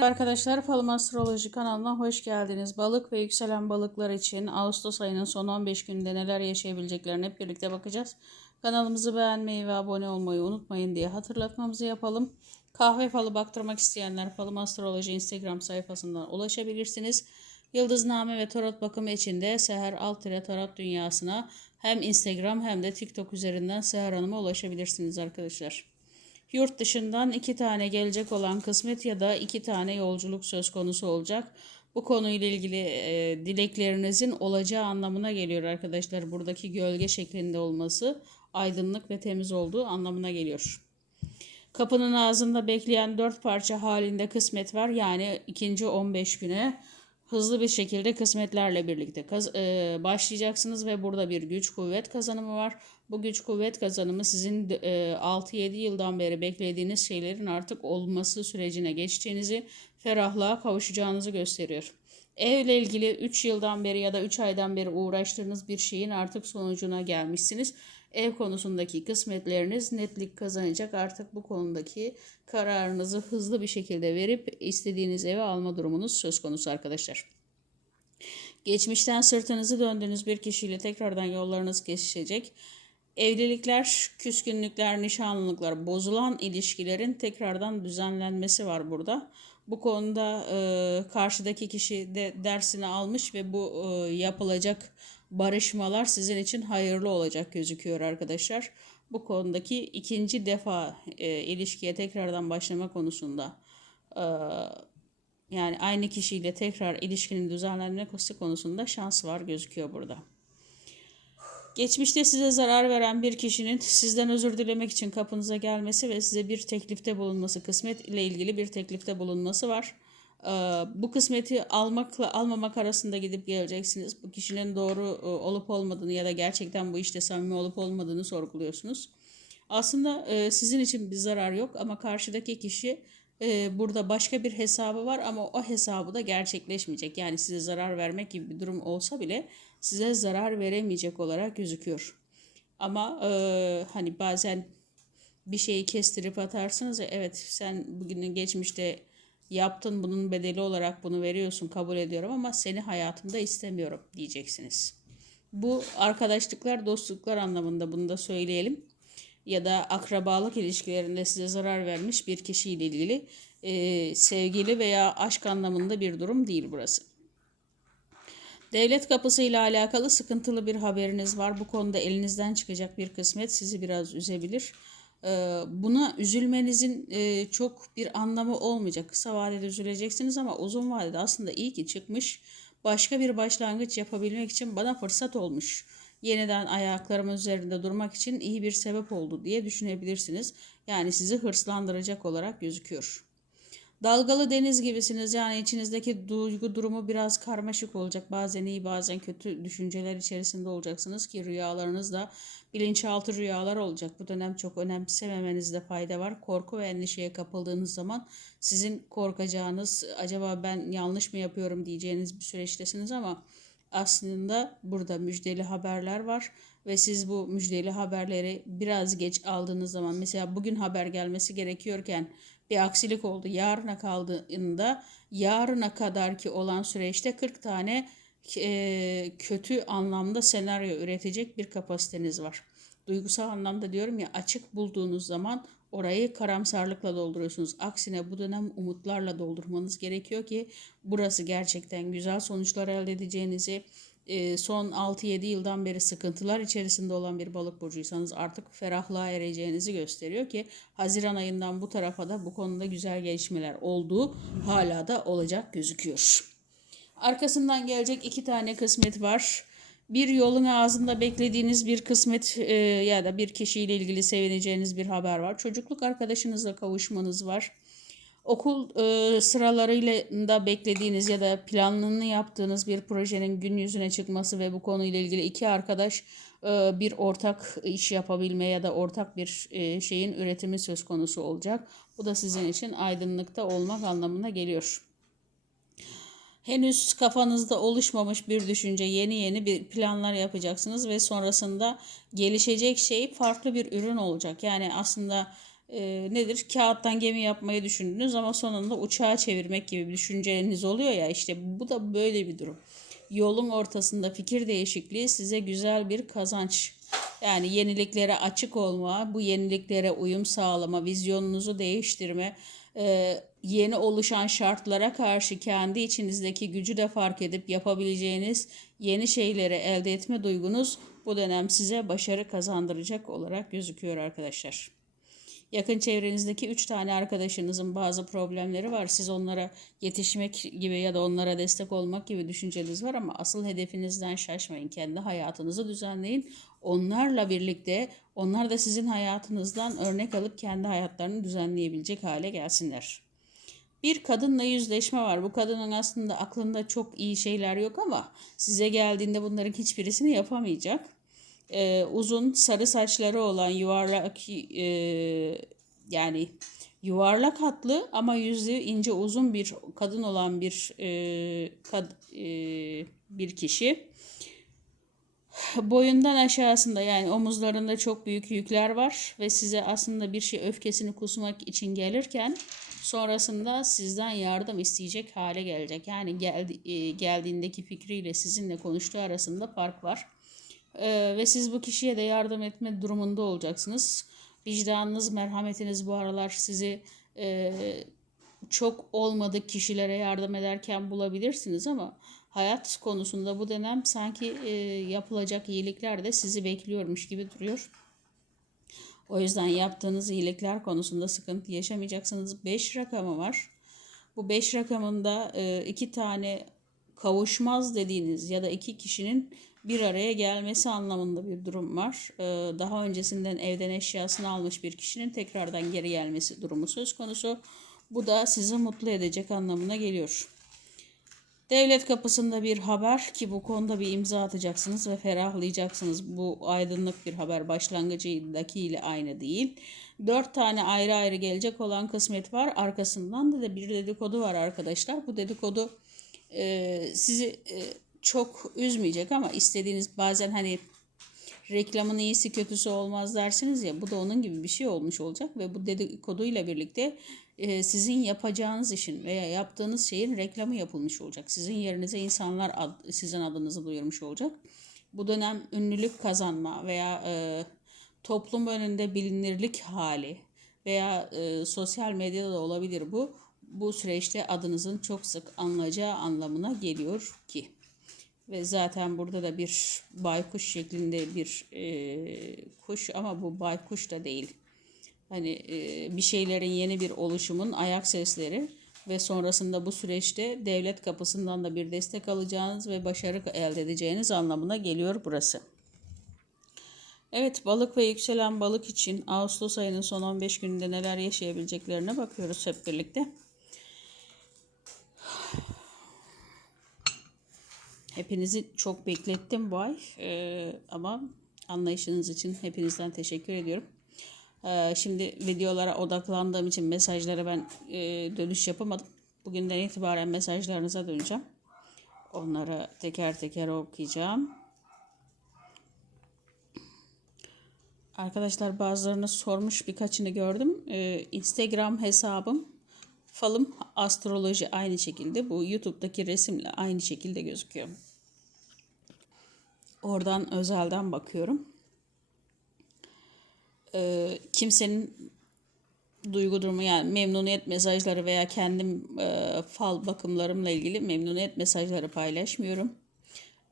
Arkadaşlar Falım Astroloji kanalına hoş geldiniz. Balık ve yükselen balıklar için Ağustos ayının son 15 günde neler yaşayabileceklerini hep birlikte bakacağız. Kanalımızı beğenmeyi ve abone olmayı unutmayın diye hatırlatmamızı yapalım. Kahve falı baktırmak isteyenler Falım Astroloji Instagram sayfasından ulaşabilirsiniz. Yıldızname ve tarot bakımı için de Seher Altire Tarot Dünyası'na hem Instagram hem de TikTok üzerinden Seher Hanım'a ulaşabilirsiniz arkadaşlar. Yurt dışından iki tane gelecek olan kısmet ya da iki tane yolculuk söz konusu olacak. Bu konuyla ilgili e, dileklerinizin olacağı anlamına geliyor arkadaşlar. Buradaki gölge şeklinde olması aydınlık ve temiz olduğu anlamına geliyor. Kapının ağzında bekleyen dört parça halinde kısmet var. Yani ikinci 15 güne hızlı bir şekilde kısmetlerle birlikte e, başlayacaksınız ve burada bir güç kuvvet kazanımı var. Bu güç kuvvet kazanımı sizin e, 6-7 yıldan beri beklediğiniz şeylerin artık olması sürecine geçtiğinizi, ferahlığa kavuşacağınızı gösteriyor. Evle ilgili 3 yıldan beri ya da 3 aydan beri uğraştığınız bir şeyin artık sonucuna gelmişsiniz. Ev konusundaki kısmetleriniz netlik kazanacak. Artık bu konudaki kararınızı hızlı bir şekilde verip istediğiniz eve alma durumunuz söz konusu arkadaşlar. Geçmişten sırtınızı döndüğünüz bir kişiyle tekrardan yollarınız kesişecek. Evlilikler, küskünlükler, nişanlılıklar, bozulan ilişkilerin tekrardan düzenlenmesi var burada. Bu konuda e, karşıdaki kişi de dersini almış ve bu e, yapılacak barışmalar sizin için hayırlı olacak gözüküyor arkadaşlar. Bu konudaki ikinci defa e, ilişkiye tekrardan başlama konusunda e, yani aynı kişiyle tekrar ilişkinin düzenlenmesi konusunda şans var gözüküyor burada. Geçmişte size zarar veren bir kişinin sizden özür dilemek için kapınıza gelmesi ve size bir teklifte bulunması, kısmet ile ilgili bir teklifte bulunması var. Ee, bu kısmeti almakla almamak arasında gidip geleceksiniz. Bu kişinin doğru e, olup olmadığını ya da gerçekten bu işte samimi olup olmadığını sorguluyorsunuz. Aslında e, sizin için bir zarar yok ama karşıdaki kişi burada başka bir hesabı var ama o hesabı da gerçekleşmeyecek. Yani size zarar vermek gibi bir durum olsa bile size zarar veremeyecek olarak gözüküyor. Ama e, hani bazen bir şeyi kestirip atarsınız ya evet sen bugünün geçmişte yaptın bunun bedeli olarak bunu veriyorsun kabul ediyorum ama seni hayatımda istemiyorum diyeceksiniz. Bu arkadaşlıklar dostluklar anlamında bunu da söyleyelim. Ya da akrabalık ilişkilerinde size zarar vermiş bir kişiyle ilgili e, sevgili veya aşk anlamında bir durum değil burası. Devlet kapısı ile alakalı sıkıntılı bir haberiniz var. Bu konuda elinizden çıkacak bir kısmet sizi biraz üzebilir. Ee, buna üzülmenizin e, çok bir anlamı olmayacak. Kısa vadede üzüleceksiniz ama uzun vadede aslında iyi ki çıkmış. Başka bir başlangıç yapabilmek için bana fırsat olmuş. Yeniden ayaklarım üzerinde durmak için iyi bir sebep oldu diye düşünebilirsiniz. Yani sizi hırslandıracak olarak gözüküyor. Dalgalı deniz gibisiniz yani içinizdeki duygu durumu biraz karmaşık olacak. Bazen iyi bazen kötü düşünceler içerisinde olacaksınız ki rüyalarınız da bilinçaltı rüyalar olacak. Bu dönem çok önemsememenizde fayda var. Korku ve endişeye kapıldığınız zaman sizin korkacağınız acaba ben yanlış mı yapıyorum diyeceğiniz bir süreçtesiniz ama aslında burada müjdeli haberler var ve siz bu müjdeli haberleri biraz geç aldığınız zaman mesela bugün haber gelmesi gerekiyorken bir aksilik oldu. Yarına kaldığında yarına kadar ki olan süreçte 40 tane e, kötü anlamda senaryo üretecek bir kapasiteniz var. Duygusal anlamda diyorum ya açık bulduğunuz zaman orayı karamsarlıkla dolduruyorsunuz. Aksine bu dönem umutlarla doldurmanız gerekiyor ki burası gerçekten güzel sonuçlar elde edeceğinizi, e, son 6-7 yıldan beri sıkıntılar içerisinde olan bir balık burcuysanız artık ferahlığa ereceğinizi gösteriyor ki Haziran ayından bu tarafa da bu konuda güzel gelişmeler olduğu hala da olacak gözüküyor. Arkasından gelecek iki tane kısmet var. Bir yolun ağzında beklediğiniz bir kısmet e, ya da bir kişiyle ilgili sevineceğiniz bir haber var. Çocukluk arkadaşınızla kavuşmanız var okul e, sıralarıyla beklediğiniz ya da planını yaptığınız bir projenin gün yüzüne çıkması ve bu konuyla ilgili iki arkadaş e, bir ortak iş yapabilme ya da ortak bir e, şeyin üretimi söz konusu olacak. Bu da sizin için aydınlıkta olmak anlamına geliyor. Henüz kafanızda oluşmamış bir düşünce, yeni yeni bir planlar yapacaksınız ve sonrasında gelişecek şey farklı bir ürün olacak. Yani aslında e, nedir? Kağıttan gemi yapmayı düşündünüz ama sonunda uçağa çevirmek gibi bir düşünceniz oluyor ya işte bu da böyle bir durum. Yolun ortasında fikir değişikliği size güzel bir kazanç. Yani yeniliklere açık olma, bu yeniliklere uyum sağlama, vizyonunuzu değiştirme, yeni oluşan şartlara karşı kendi içinizdeki gücü de fark edip yapabileceğiniz yeni şeyleri elde etme duygunuz bu dönem size başarı kazandıracak olarak gözüküyor arkadaşlar. Yakın çevrenizdeki 3 tane arkadaşınızın bazı problemleri var. Siz onlara yetişmek gibi ya da onlara destek olmak gibi düşünceniz var ama asıl hedefinizden şaşmayın. Kendi hayatınızı düzenleyin. Onlarla birlikte onlar da sizin hayatınızdan örnek alıp kendi hayatlarını düzenleyebilecek hale gelsinler. Bir kadınla yüzleşme var. Bu kadının aslında aklında çok iyi şeyler yok ama size geldiğinde bunların hiçbirisini yapamayacak e, uzun sarı saçları olan yuvarlak e, yani yuvarlak hatlı ama yüzü ince uzun bir kadın olan bir e, kad, e, bir kişi. Boyundan aşağısında yani omuzlarında çok büyük yükler var ve size aslında bir şey öfkesini kusmak için gelirken sonrasında sizden yardım isteyecek hale gelecek. Yani geldi, e, geldiğindeki fikriyle sizinle konuştuğu arasında fark var. Ee, ve siz bu kişiye de yardım etme durumunda olacaksınız. Vicdanınız, merhametiniz bu aralar sizi e, çok olmadık kişilere yardım ederken bulabilirsiniz ama hayat konusunda bu dönem sanki e, yapılacak iyilikler de sizi bekliyormuş gibi duruyor. O yüzden yaptığınız iyilikler konusunda sıkıntı yaşamayacaksınız. 5 rakamı var. Bu 5 rakamında e, iki tane kavuşmaz dediğiniz ya da iki kişinin bir araya gelmesi anlamında bir durum var. Ee, daha öncesinden evden eşyasını almış bir kişinin tekrardan geri gelmesi durumu söz konusu. Bu da sizi mutlu edecek anlamına geliyor. Devlet kapısında bir haber ki bu konuda bir imza atacaksınız ve ferahlayacaksınız. Bu aydınlık bir haber başlangıcındaki ile aynı değil. Dört tane ayrı ayrı gelecek olan kısmet var. Arkasından da, bir dedikodu var arkadaşlar. Bu dedikodu e, sizi e, çok üzmeyecek ama istediğiniz bazen hani reklamın iyisi kötüsü olmaz dersiniz ya bu da onun gibi bir şey olmuş olacak ve bu dedikoduyla birlikte e, sizin yapacağınız işin veya yaptığınız şeyin reklamı yapılmış olacak. Sizin yerinize insanlar ad, sizin adınızı duyurmuş olacak. Bu dönem ünlülük kazanma veya e, toplum önünde bilinirlik hali veya e, sosyal medyada da olabilir bu. Bu süreçte adınızın çok sık anılacağı anlamına geliyor ki. Ve zaten burada da bir baykuş şeklinde bir e, kuş ama bu baykuş da değil. Hani e, bir şeylerin yeni bir oluşumun ayak sesleri ve sonrasında bu süreçte devlet kapısından da bir destek alacağınız ve başarı elde edeceğiniz anlamına geliyor burası. Evet balık ve yükselen balık için Ağustos ayının son 15 gününde neler yaşayabileceklerine bakıyoruz hep birlikte. Hepinizi çok beklettim bu ay ee, ama anlayışınız için hepinizden teşekkür ediyorum. Ee, şimdi videolara odaklandığım için mesajlara ben e, dönüş yapamadım. Bugünden itibaren mesajlarınıza döneceğim. Onları teker teker okuyacağım. Arkadaşlar bazılarını sormuş birkaçını gördüm. Ee, Instagram hesabım falım astroloji aynı şekilde bu YouTube'daki resimle aynı şekilde gözüküyor. Oradan özelden bakıyorum. Ee, kimsenin duygu durumu yani memnuniyet mesajları veya kendim e, fal bakımlarımla ilgili memnuniyet mesajları paylaşmıyorum.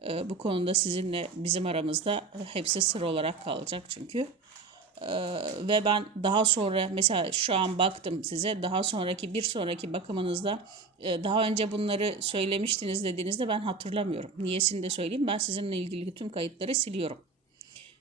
E, bu konuda sizinle bizim aramızda hepsi sır olarak kalacak çünkü. Ee, ve ben daha sonra mesela şu an baktım size daha sonraki bir sonraki bakımınızda e, daha önce bunları söylemiştiniz dediğinizde ben hatırlamıyorum. Niyesini de söyleyeyim ben sizinle ilgili tüm kayıtları siliyorum.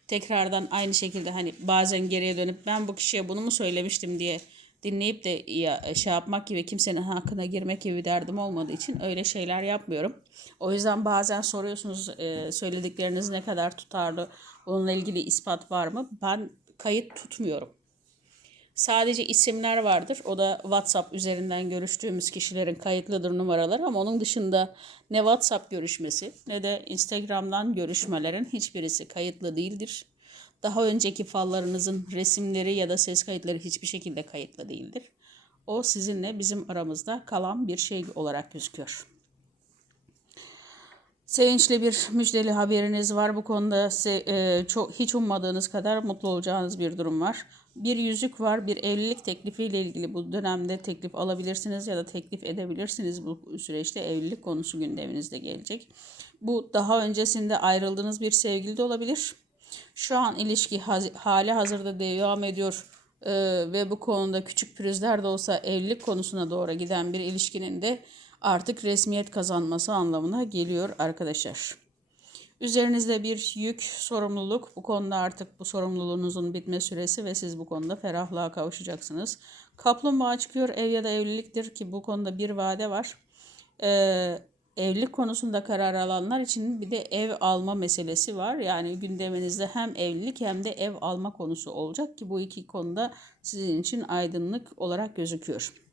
Tekrardan aynı şekilde hani bazen geriye dönüp ben bu kişiye bunu mu söylemiştim diye dinleyip de ya, şey yapmak gibi kimsenin hakkına girmek gibi derdim olmadığı için öyle şeyler yapmıyorum. O yüzden bazen soruyorsunuz e, söyledikleriniz ne kadar tutarlı, bununla ilgili ispat var mı? Ben kayıt tutmuyorum. Sadece isimler vardır. O da WhatsApp üzerinden görüştüğümüz kişilerin kayıtlıdır numaraları ama onun dışında ne WhatsApp görüşmesi ne de Instagram'dan görüşmelerin hiçbirisi kayıtlı değildir. daha önceki fallarınızın resimleri ya da ses kayıtları hiçbir şekilde kayıtlı değildir. O sizinle bizim aramızda kalan bir şey olarak gözüküyor. Sevinçli bir müjdeli haberiniz var. Bu konuda se- e, çok hiç ummadığınız kadar mutlu olacağınız bir durum var. Bir yüzük var. Bir evlilik teklifiyle ilgili bu dönemde teklif alabilirsiniz ya da teklif edebilirsiniz. Bu süreçte evlilik konusu gündeminizde gelecek. Bu daha öncesinde ayrıldığınız bir sevgili de olabilir. Şu an ilişki hali hazırda devam ediyor e, ve bu konuda küçük pürüzler de olsa evlilik konusuna doğru giden bir ilişkinin de artık resmiyet kazanması anlamına geliyor arkadaşlar. Üzerinizde bir yük, sorumluluk. Bu konuda artık bu sorumluluğunuzun bitme süresi ve siz bu konuda ferahlığa kavuşacaksınız. Kaplumbağa çıkıyor ev ya da evliliktir ki bu konuda bir vade var. Ee, evlilik konusunda karar alanlar için bir de ev alma meselesi var. Yani gündeminizde hem evlilik hem de ev alma konusu olacak ki bu iki konuda sizin için aydınlık olarak gözüküyor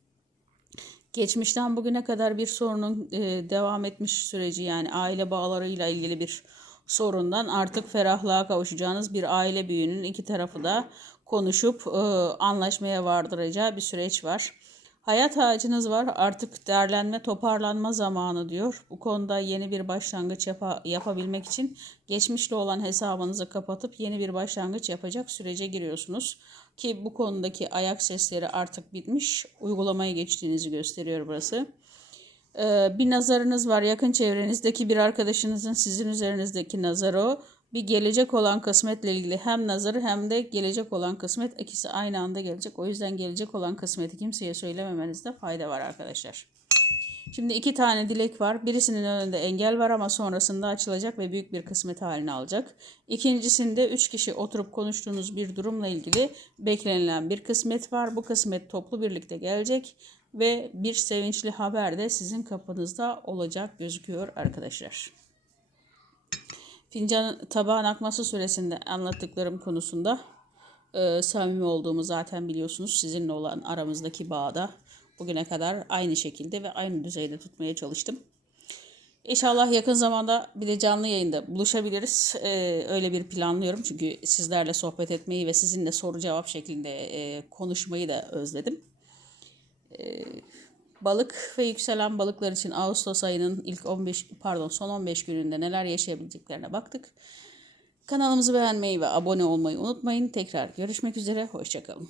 geçmişten bugüne kadar bir sorunun e, devam etmiş süreci yani aile bağlarıyla ilgili bir sorundan artık ferahlığa kavuşacağınız bir aile büyüğünün iki tarafı da konuşup e, anlaşmaya vardıracağı bir süreç var. Hayat ağacınız var artık derlenme toparlanma zamanı diyor. Bu konuda yeni bir başlangıç yapa- yapabilmek için geçmişle olan hesabınızı kapatıp yeni bir başlangıç yapacak sürece giriyorsunuz. Ki bu konudaki ayak sesleri artık bitmiş uygulamaya geçtiğinizi gösteriyor burası. Ee, bir nazarınız var yakın çevrenizdeki bir arkadaşınızın sizin üzerinizdeki nazarı. Bir gelecek olan kısmetle ilgili hem nazarı hem de gelecek olan kısmet ikisi aynı anda gelecek. O yüzden gelecek olan kısmeti kimseye söylememenizde fayda var arkadaşlar. Şimdi iki tane dilek var. Birisinin önünde engel var ama sonrasında açılacak ve büyük bir kısmet halini alacak. İkincisinde üç kişi oturup konuştuğunuz bir durumla ilgili beklenilen bir kısmet var. Bu kısmet toplu birlikte gelecek ve bir sevinçli haber de sizin kapınızda olacak gözüküyor arkadaşlar. Fincan tabağın akması süresinde anlattıklarım konusunda e, samimi olduğumu zaten biliyorsunuz. Sizinle olan aramızdaki bağda bugüne kadar aynı şekilde ve aynı düzeyde tutmaya çalıştım. İnşallah yakın zamanda bir de canlı yayında buluşabiliriz. Ee, öyle bir planlıyorum çünkü sizlerle sohbet etmeyi ve sizinle soru cevap şeklinde e, konuşmayı da özledim. Ee, balık ve yükselen balıklar için Ağustos ayının ilk 15 pardon son 15 gününde neler yaşayabileceklerine baktık. Kanalımızı beğenmeyi ve abone olmayı unutmayın. Tekrar görüşmek üzere. Hoşçakalın.